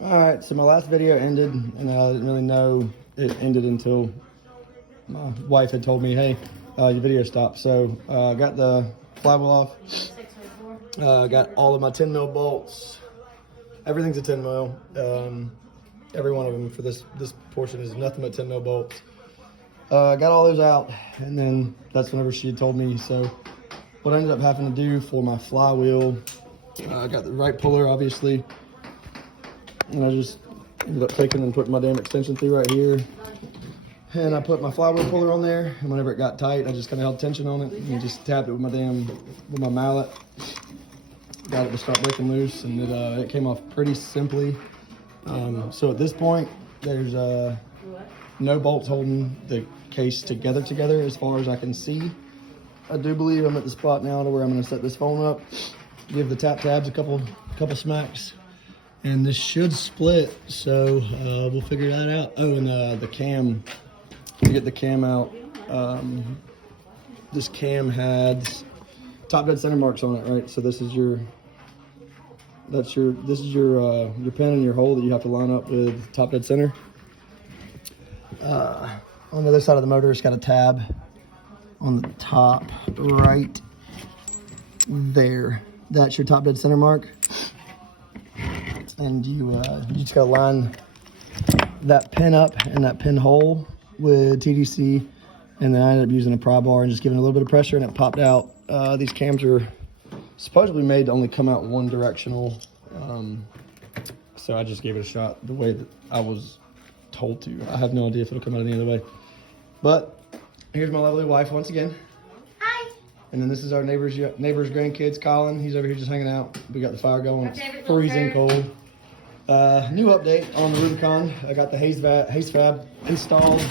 Alright, so my last video ended, and I didn't really know it ended until my wife had told me, hey, your video stopped. So I got the flywheel off, got all of my 10 mil bolts. Everything's a 10 mil. Every one of them for this portion is nothing but 10 mil bolts. Got all those out, and then that's whenever she had told me. So what I ended up having to do for my flywheel, I got the right puller, obviously. And I just ended up taking and putting my damn extension through right here. And I put my flywheel puller on there, and whenever it got tight, I just kind of held tension on it and just tapped it with my mallet. Got it to start breaking loose, and it came off pretty simply. So at this point, there's no bolts holding the case together as far as I can see. I do believe I'm at the spot now to where I'm going to set this phone up, give the tabs a couple smacks. And this should split, so we'll figure that out. Oh, and the cam, to get the cam out, this cam had top dead center marks on it, right? So this is your pin and your hole that you have to line up with top dead center. On the other side of the motor, it's got a tab on the top right there. That's your top dead center mark. And you just gotta line that pin up and that pin hole with TDC, and then I ended up using a pry bar and just giving a little bit of pressure, and it popped out. These cams are supposedly made to only come out one directional, so I just gave it a shot the way that I was told to. I have no idea if it'll come out any other way. But here's my lovely wife once again. And then this is our neighbor's grandkids, Colin. He's over here just hanging out. We got the fire going. It's freezing cold. New update on the Rubicon. I got the haze fab installed.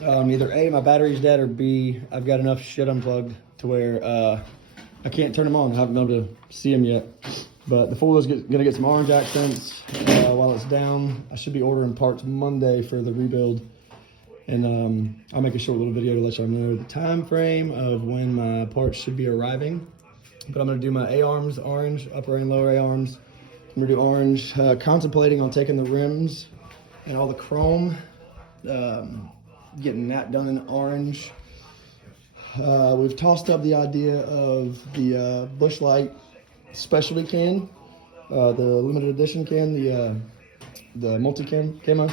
Either A, my battery's dead, or B, I've got enough shit unplugged to where I can't turn them on. I haven't been able to see them yet. But the foil is gonna get some orange accents while it's down. I should be ordering parts Monday for the rebuild. And I'll make a short little video to let y'all know the time frame of when my parts should be arriving. But I'm gonna do my A-arms orange, upper and lower A-arms. I'm gonna do orange, contemplating on taking the rims and all the chrome, getting that done in orange. We've tossed up the idea of the Busch Light specialty can, the limited edition can, the multi-can camo.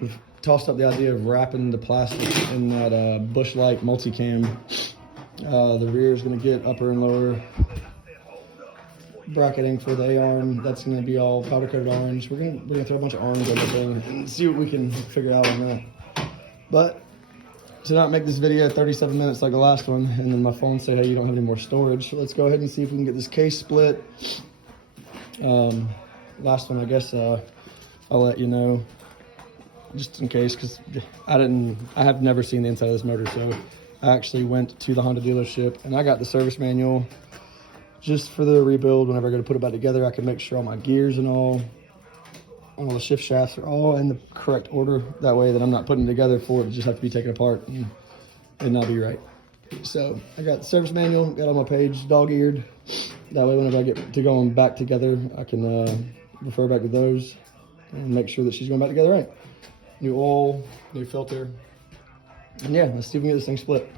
We've tossed up the idea of wrapping the plastic in that Busch Light multicam. The rear is going to get upper and lower bracketing for the A-arm. That's going to be all powder coated orange. We're gonna throw a bunch of orange on the thing and see what we can figure out on that. But to not make this video 37 minutes like the last one, and then my phone say, hey, you don't have any more storage. So let's go ahead and see if we can get this case split. Last one, I guess I'll let you know, just in case, because I have never seen the inside of this motor. So I actually went to the Honda dealership and I got the service manual just for the rebuild. Whenever I go to put it back together, I can make sure all my gears and all the shift shafts are all in the correct order. That way that I'm not putting it together for it to just have to be taken apart and not be right. So I got the service manual, got on my page dog-eared. That way whenever I get to going back together, I can refer back to those and make sure that she's going back together right. New oil, new filter. And yeah, let's see if we can get this thing split.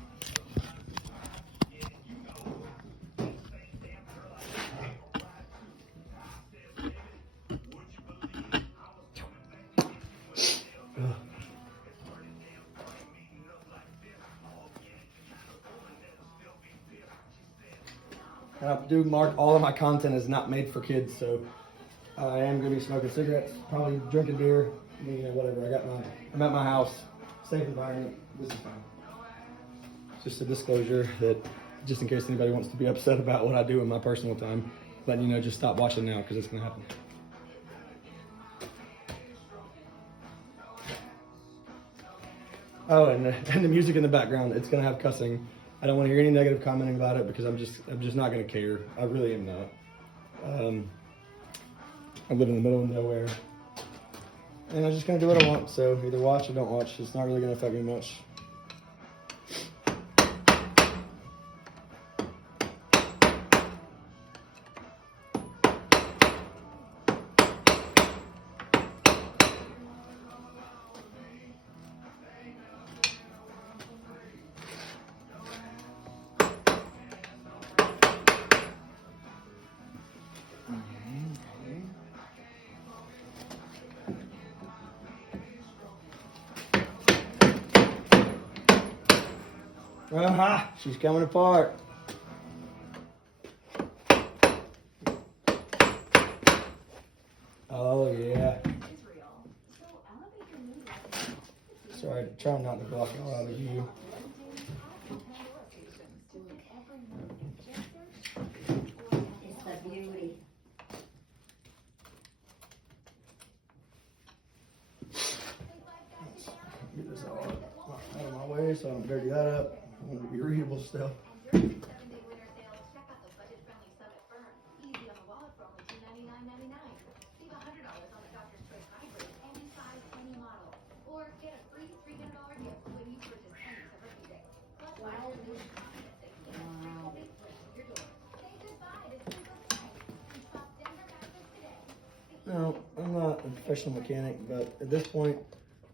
And I do mark all of my content as not made for kids, so I am going to be smoking cigarettes, probably drinking beer, whatever. I'm at my house, safe environment. This is fine. Just a disclosure that, just in case anybody wants to be upset about what I do in my personal time, letting you know, just stop watching now because it's going to happen. Oh, and the music in the background, it's going to have cussing. I don't want to hear any negative commenting about it because I'm just not going to care. I really am not. I live in the middle of nowhere. And I'm just going to do what I want. So either watch or don't watch. It's not really going to affect me much. Aha! She's coming apart. Oh yeah. Sorry, try not to block it out of you. It's the beauty. Get this all out of my way so I don't dirty that up. I want it to be readable still. No, I'm not a professional mechanic, but at this point,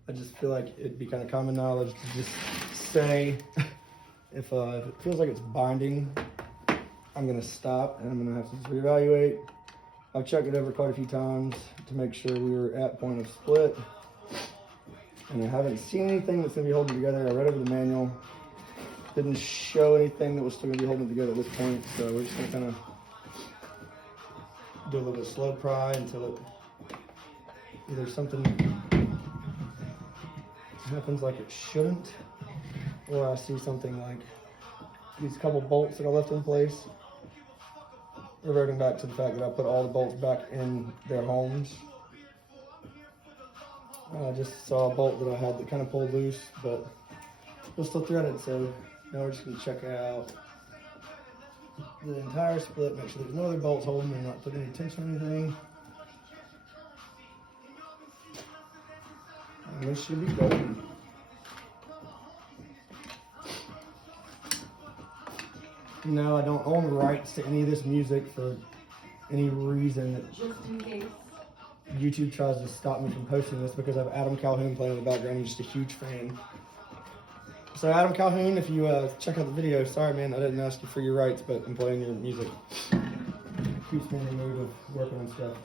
I just feel like it'd be kind of common knowledge to just say, if it feels like it's binding, I'm gonna stop and I'm gonna have to just reevaluate. I've checked it over quite a few times to make sure we were at point of split, and I haven't seen anything that's gonna be holding it together. I read over the manual, didn't show anything that was still gonna be holding it together at this point, so we're just gonna kind of do a little bit of slow pry until it either something happens like it shouldn't, or I see something like these couple bolts that I left in place, reverting back to the fact that I put all the bolts back in their homes. I just saw a bolt that I had that kind of pulled loose, but it was still threaded, so now we're just going to check out the entire split, make sure there's no other bolts holding and not putting any tension or anything. And this should be golden. No, I don't own the rights to any of this music for any reason that Just in case. YouTube tries to stop me from posting this, because I have Adam Calhoun playing in the background. I'm just a huge fan. So Adam Calhoun, if you check out the video, sorry man, I didn't ask you for your rights, but I'm playing your music. Keeps me in the mood of working on stuff.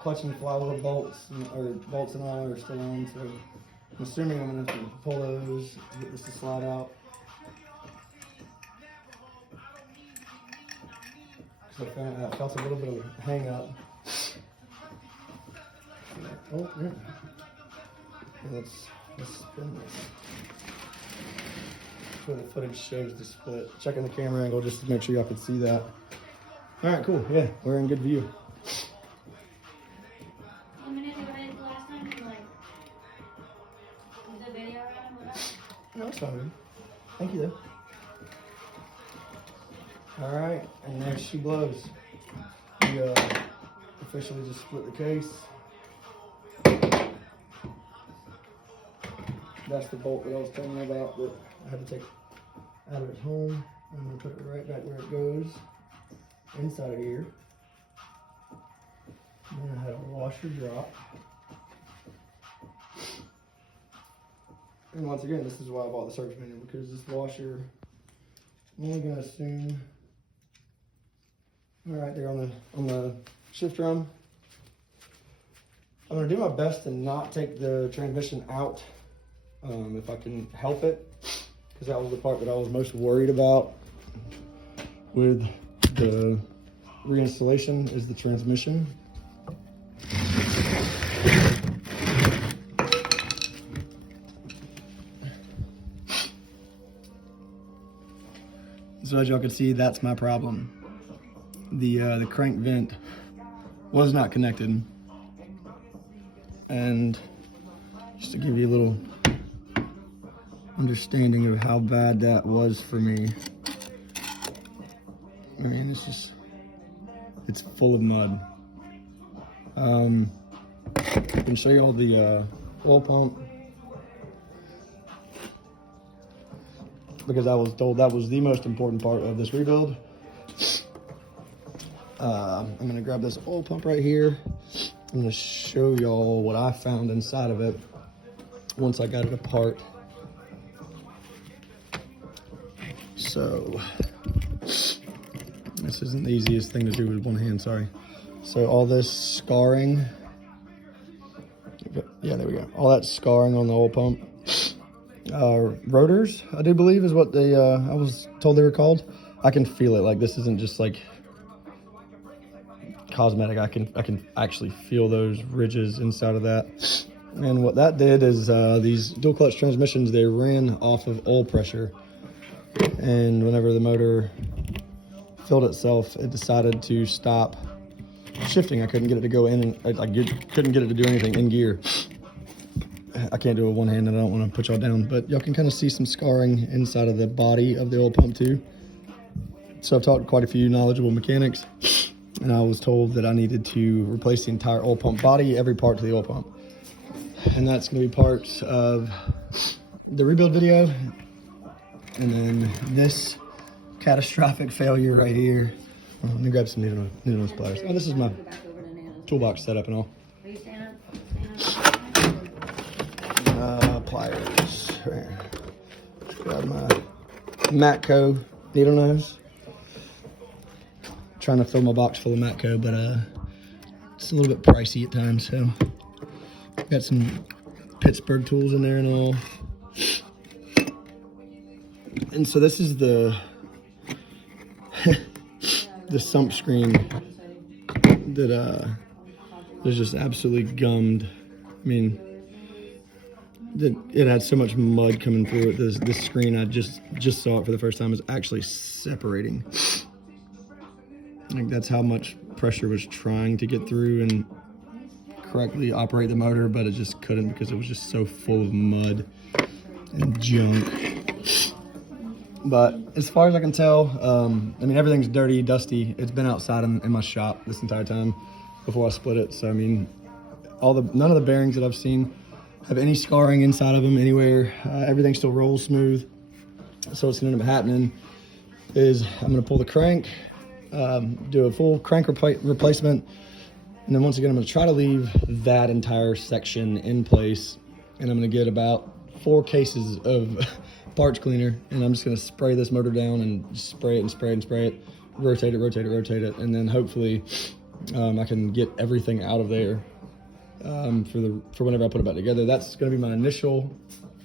Clutch and flywheel bolts, or bolts and all are still on, so I'm assuming I'm going to have to pull those to get this to slide out. So I felt a little bit of hang up. Oh, yeah. Let's spin this. Where the footage shows the split. Checking the camera angle just to make sure y'all can see that. All right, cool. Yeah, we're in good view. No, it's fine. Thank you, though. All right, and there she blows. We officially just split the case. That's the bolt that I was telling you about that I had to take out of at home. I'm going to put it right back where it goes, inside of here. And then I had a washer drop. And once again, this is why I bought the service manual, because this washer, I'm only going to assume, all right there on the shift drum. I'm going to do my best to not take the transmission out if I can help it, because that was the part that I was most worried about with the reinstallation, is the transmission. So as y'all can see, that's my problem. The crank vent was not connected. And just to give you a little understanding of how bad that was for me. I mean, it's full of mud. I can show you all the oil pump, because I was told that was the most important part of this rebuild. I'm gonna grab this oil pump right here. I'm gonna show y'all what I found inside of it. once I got it apart. So this isn't the easiest thing to do with one hand, sorry. So all this scarring, yeah, there we go. All that scarring on the oil pump. Rotors, I do believe is what they, I was told they were called. I can feel it, like this isn't just like cosmetic. I can actually feel those ridges inside of that. And what that did is these dual clutch transmissions, they ran off of oil pressure. And whenever the motor filled itself, it decided to stop shifting. I couldn't get it to go in, and I couldn't get it to do anything in gear. I can't do it one hand, and I don't want to put y'all down, but y'all can kind of see some scarring inside of the body of the oil pump too. So I've talked to quite a few knowledgeable mechanics, and I was told that I needed to replace the entire oil pump body, every part to the oil pump. And that's going to be part of the rebuild video. And then this catastrophic failure right here. Let me grab some needle nose pliers. Oh, this is my toolbox setup and all. Pliers. Right. Grab my Matco needle nose. Trying to fill my box full of Matco, but it's a little bit pricey at times. So got some Pittsburgh tools in there and all. And so this is the the sump screen that is just absolutely gummed. I mean, it had so much mud coming through it. This screen, I just saw it for the first time, is actually separating. Like, that's how much pressure was trying to get through and correctly operate the motor, but it just couldn't because it was just so full of mud and junk. But as far as I can tell, I mean, everything's dirty, dusty. It's been outside in my shop this entire time before I split it. So I mean, none of the bearings that I've seen have any scarring inside of them anywhere. Everything still rolls smooth. So what's gonna end up happening is I'm gonna pull the crank, do a full crank replacement, and then once again, I'm gonna try to leave that entire section in place, and I'm gonna get about 4 cases of parts cleaner, and I'm just gonna spray this motor down and spray it and spray it and spray it, rotate it, and then hopefully I can get everything out of there for whenever I put it back together. That's gonna be my initial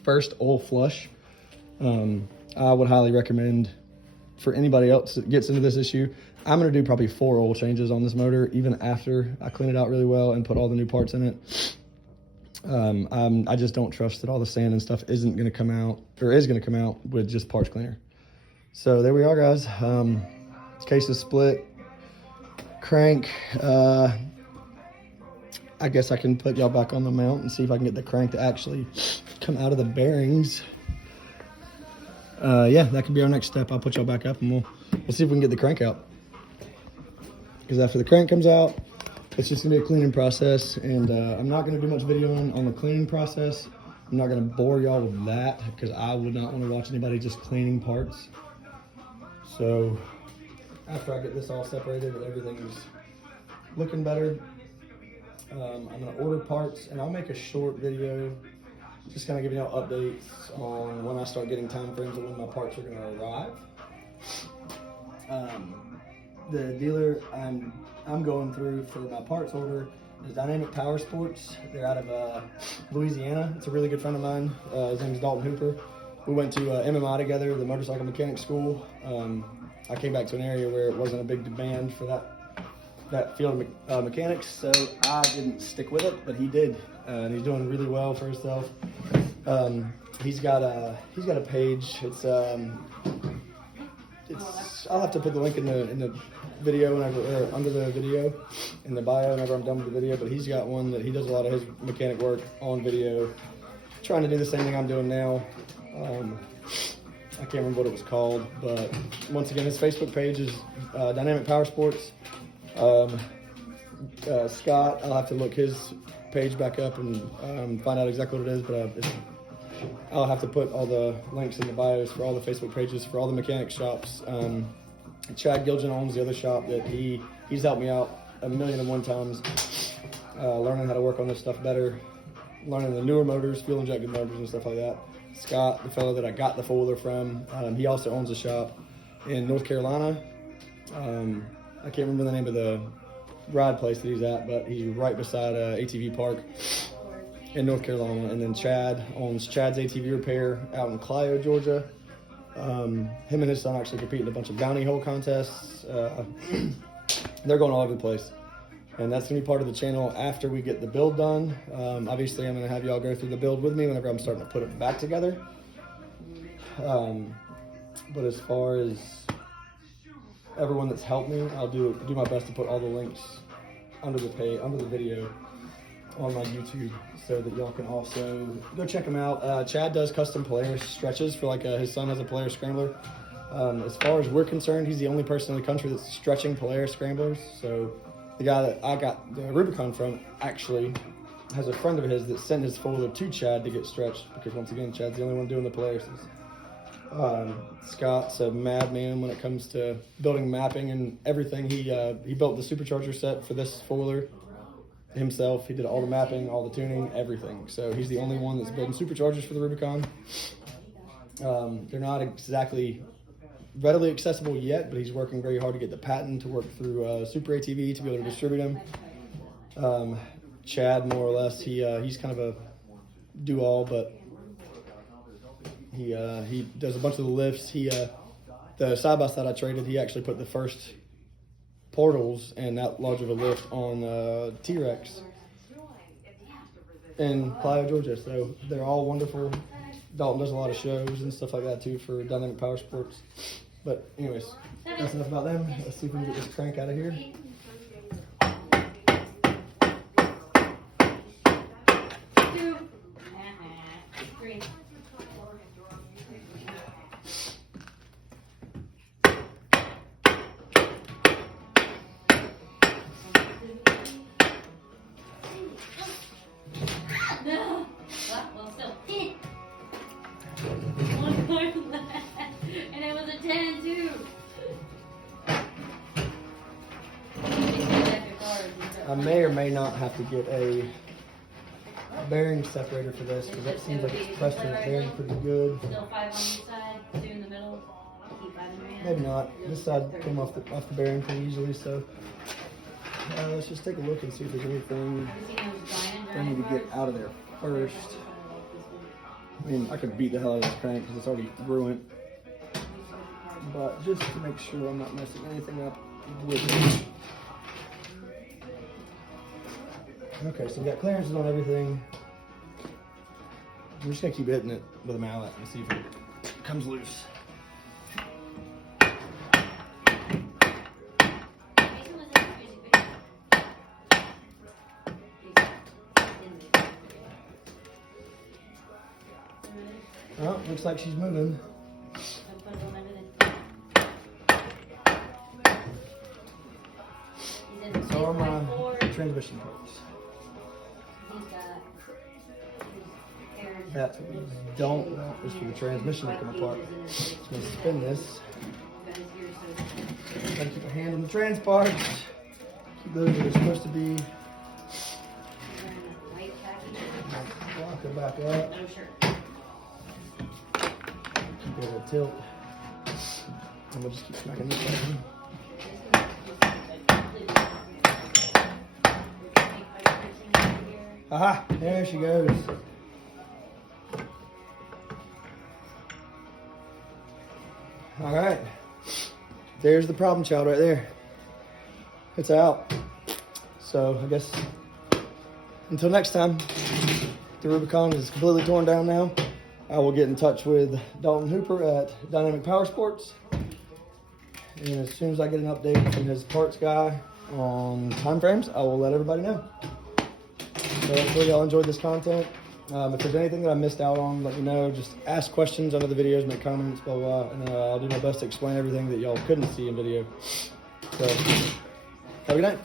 first oil flush. I would highly recommend for anybody else that gets into this issue, I'm gonna do probably 4 oil changes on this motor, even after I clean it out really well and put all the new parts in it. I just don't trust that all the sand and stuff isn't gonna come out, or is gonna come out with just parts cleaner. So there we are, guys. Case is split. Crank, I guess I can put y'all back on the mount and see if I can get the crank to actually come out of the bearings. Yeah, that could be our next step. I'll put y'all back up and we'll see if we can get the crank out. Because after the crank comes out, it's just gonna be a cleaning process, and I'm not gonna do much video on the cleaning process. I'm not gonna bore y'all with that because I would not want to watch anybody just cleaning parts. So after I get this all separated and everything's looking better, I'm gonna order parts, and I'll make a short video just kind of giving y'all updates on when I start getting time frames of when my parts are gonna arrive. The dealer I'm going through for my parts order is Dynamic Power Sports. They're out of Louisiana. It's a really good friend of mine. His name is Dalton Hooper. We went to MMI together, the motorcycle mechanic school. I came back to an area where it wasn't a big demand for that field of mechanics, so I didn't stick with it, but he did, and he's doing really well for himself. He's got a page. It's I'll have to put the link in the video whenever, or under the video in the bio whenever I'm done with the video. But he's got one that he does a lot of his mechanic work on video, trying to do the same thing I'm doing now. I can't remember what it was called, but once again, his Facebook page is Dynamic Power Sports. Scott, I'll have to look his page back up and find out exactly what it is, but I'll have to put all the links in the bios for all the Facebook pages for all the mechanic shops. Chad Gilgen owns the other shop that he's helped me out 1,000,001 times, learning how to work on this stuff better. learning the newer motors, fuel injected motors and stuff like that. Scott, the fellow that I got the four-wheeler from, he also owns a shop in North Carolina. I can't remember the name of the ride place that he's at, but he's right beside ATV Park in North Carolina. And then Chad owns Chad's ATV Repair out in Clio, Georgia. Him and his son actually compete in a bunch of bounty hole contests. They're going all over the place. And that's going to be part of the channel after we get the build done. Obviously, I'm going to have y'all go through the build with me whenever I'm starting to put it back together. But as far as everyone that's helped me, I'll do my best to put all the links under the video on my YouTube, so that y'all can also go check him out. Chad does custom Polaris stretches for like his son has a Polaris scrambler. As far as we're concerned, he's the only person in the country that's stretching Polaris scramblers. So the guy that I got the Rubicon from actually has a friend of his that sent his four-wheeler to Chad to get stretched, because once again, Chad's the only one doing the Polarises. Scott's a madman when it comes to building mapping and everything. He built the supercharger set for this four-wheeler himself. He did all the mapping, all the tuning, everything. So he's the only one that's building superchargers for the Rubicon. They're not exactly readily accessible yet, but he's working very hard to get the patent to work through Super ATV to be able to distribute them. Chad, more or less, he's kind of a do-all, but he does a bunch of the lifts. The side-by-side I traded, he actually put the first portals and that large of a lift on T-Rex in Clio, Georgia. So they're all wonderful. Dalton does a lot of shows and stuff like that too for Dynamic Power Sports. But anyways, that's enough about them. Let's see if we can get this crank out of here. And it was a 10 too. I may or may not have to get a bearing separator for this, because that seems like it's pressed in the bearing pretty good. Still 5 on each side, 2 in the middle. Keep 5 in the middle. Maybe not. This side came off the bearing pretty easily, so let's just take a look and see if there's anything I need to get out of there first. I mean, I could beat the hell out of this crank because it's already ruined. But just to make sure I'm not messing anything up with it. Okay, so we got clearances on everything. I'm just gonna keep hitting it with a mallet and see if it comes loose. Oh, looks like she's moving. So are my transmission parts. That's what we don't want, is for the transmission to come apart. So I'm going to spin this. Gotta keep a hand on the trans parts. Keep those where they're supposed to be. Lock it back up. Keep it at tilt. And we'll just keep smacking this button. Aha! There she goes. All right. There's the problem child right there. It's out. So I guess until next time, the Rubicon is completely torn down now. I will get in touch with Dalton Hooper at Dynamic Power Sports. And as soon as I get an update from his parts guy on timeframes, I will let everybody know. So hopefully y'all enjoyed this content. If there's anything that I missed out on, let me know. Just ask questions under the videos, make comments, blah, blah, blah. And I'll do my best to explain everything that y'all couldn't see in video. So, have a good night.